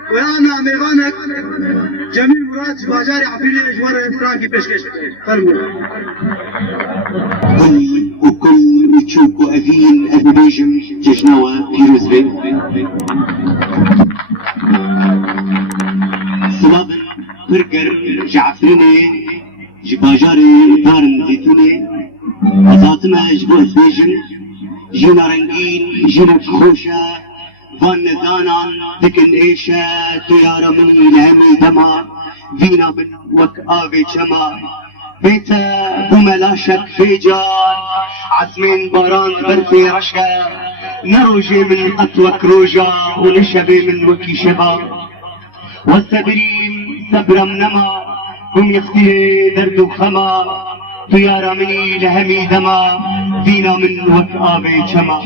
ويانا ميوانك جميل مراد باجاري عفريلي اجوار افراكي بشكش فرمو وكل تشوكو أفين أبنيجم جشنوا فيروز بي سباب برجر جعفريني جباجاري دارن زيتوني أزاتنا جبو أفنيجم جينا رنجين جينا خوشة فان دانان دكن ايشا تيارا مني لعمل دما فينا من وك آغي جما بيتا بملاشك فيجان عزمين باران برفي رشا نروجي من أطوك روجا ونشبي من وكي شبا والسبرين سبرا منما هم يختي درد وخما تيارا مني لهمي دما فينا من وك آغي جما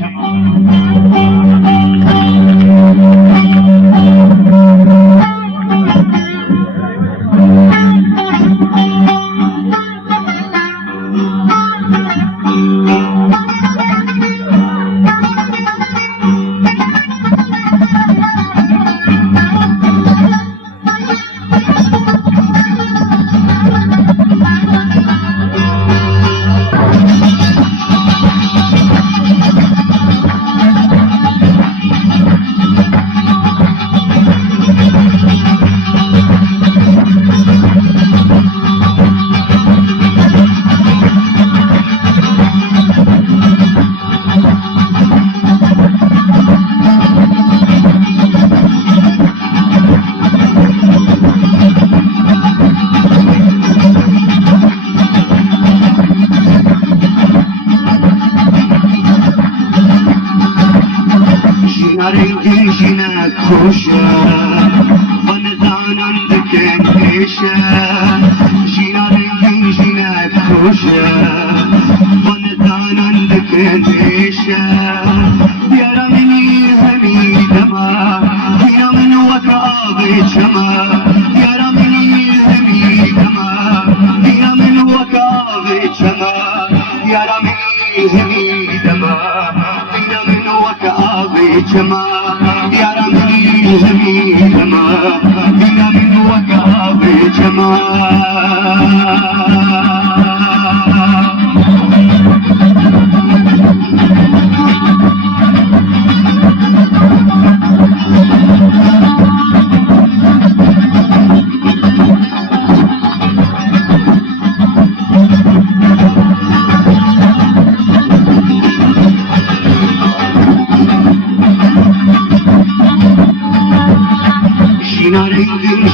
جينا خوشة ونزعنا عندك عيشة جينا رنجي جينا خوشة ونزعنا عندك عيشة يا رمني همي دما يا من وكابي شما يا رمني همي دما يا من وكابي شما يا رمني همي دما يا من وكابي شما يا رمي همي دما بنا من وكابي جما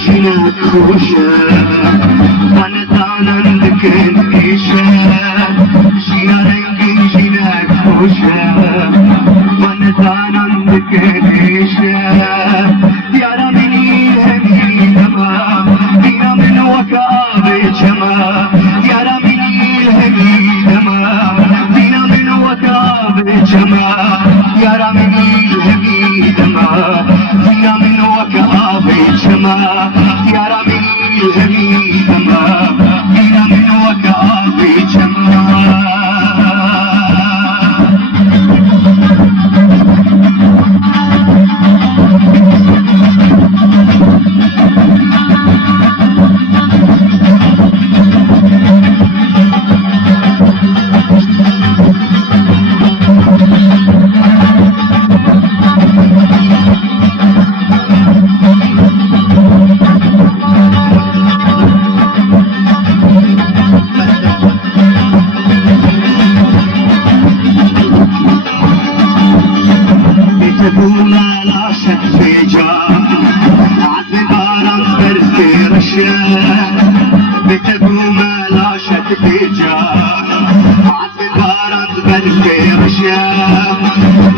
جينا خوشة ونزعنا عندك عيشة جينا رنجي جينا خوشة ونزعنا عندك عيشة يا رمني همي دما يا من وكابي جما يا رمني همي دما يا من وكابي جما يا رمني همي دما يا من وكابي جما يا رمي همي دما يا من وكابي جما بوما لا شك في جان عذب باران برفي رشا بتبوما لا شك في جان عذب باران برفي رشا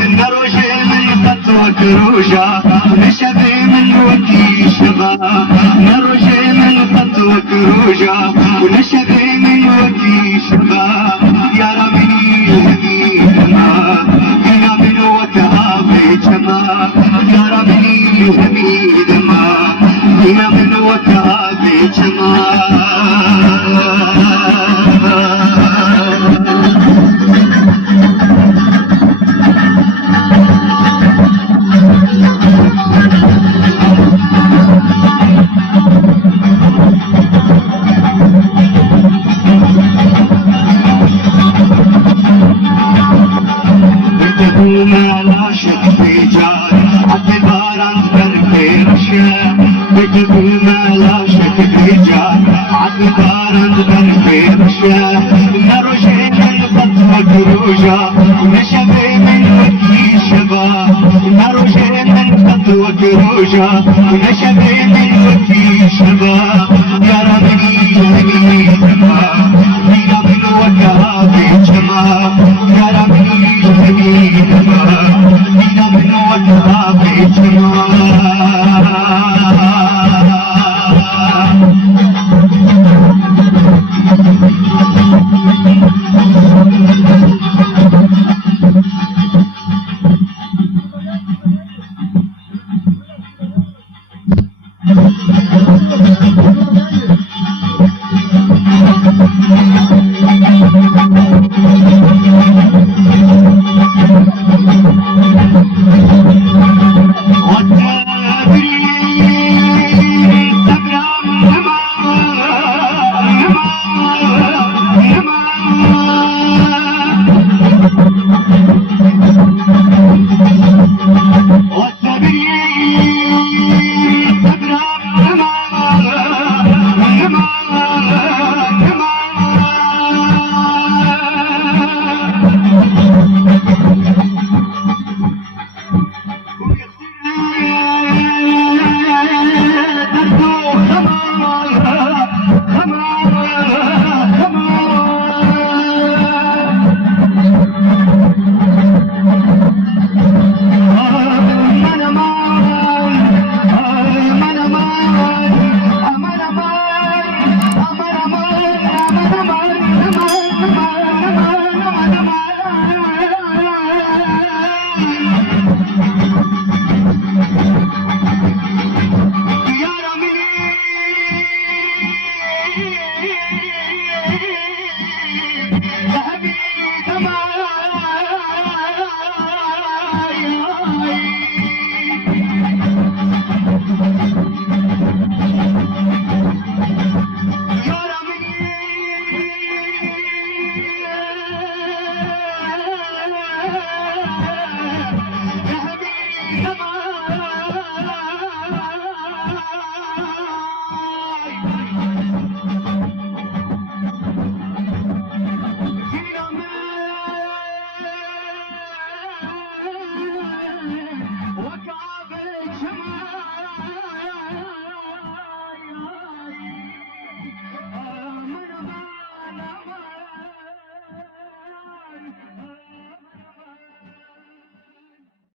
نروجي من خطوك روجا نشبي من وكي شبا نروجي من خطوك روجا ونشبي من وكي شبا يا ربي همي دما يا من وكابي جما يا ربي همي دما يا من وكابي جما رشا بتقول ما لا شك برجع عالدارن دربي رشا نروجي من قطفك روجا نشبه من وكي شبا نروجي من قطفك روجا نشبه من وكي شبا يا رمني لهمي دما